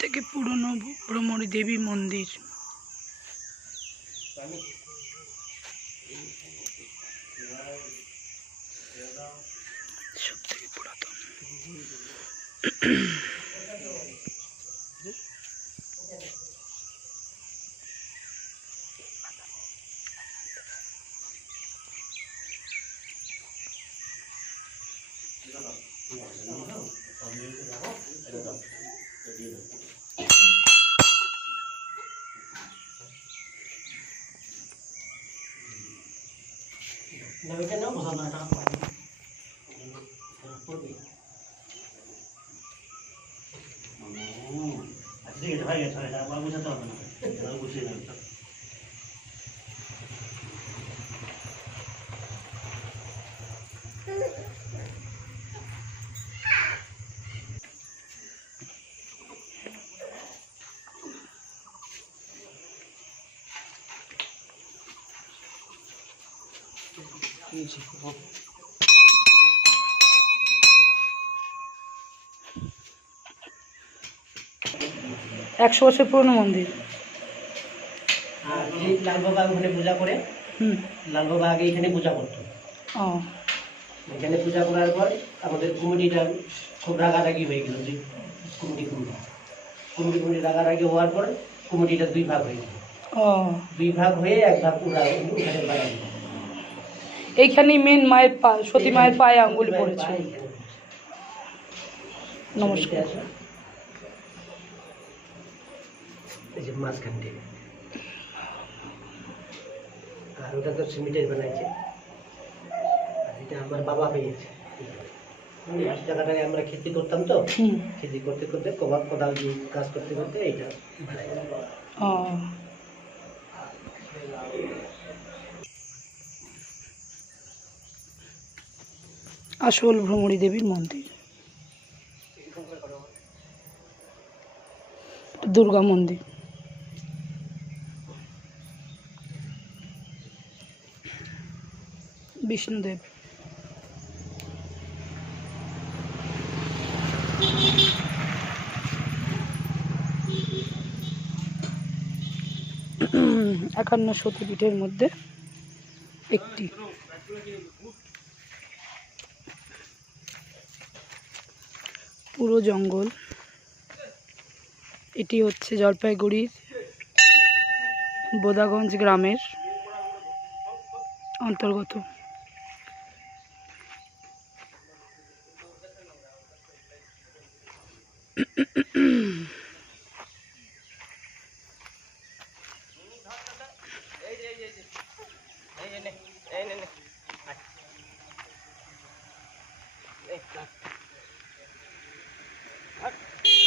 থেকে পুরনো ভ্রমরী দেবী মন্দির। সব থেকে পুরাতন। একশো বছর পুরনো মন্দির। লাল বাবা ওখানে পূজা করে। লাল বাবা আগে এখানে পূজা করতো। এখানে পূজা করার পর আমাদের কমিটিটা খুব রাগারাগি হয়ে গেল। যে কমিটি রাগারাগি হওয়ার পর কমিটিটা দুই ভাগ হয়ে গেল। দুই ভাগ হয়ে এক ভাগ ওরা ওখানে বাড়াই। এইখানেই মেন মায়ের সতী মায়ের পায়ে আঙ্গুল পড়েছে। নমস্কার। এই যে মাঝখানটি আর ওটা তো সিমেন্টের বানাইছে। আর এটা আমার বাবা পেয়েছে। এই জায়গাটায় আমরা খেতি করতাম তো, খেতি করতে করতে কোদাল দিয়ে কাজ করতে করতে এইটা বানাই। আসল ভ্রমরী দেবীর মন্দির। দুর্গা মন্দির। বিষ্ণুদেব। একান্ন সতীপীঠের মধ্যে একটি। পুরো জঙ্গল। এটি হচ্ছে জলপাইগুড়ির বোদাগঞ্জ গ্রামের অন্তর্গত।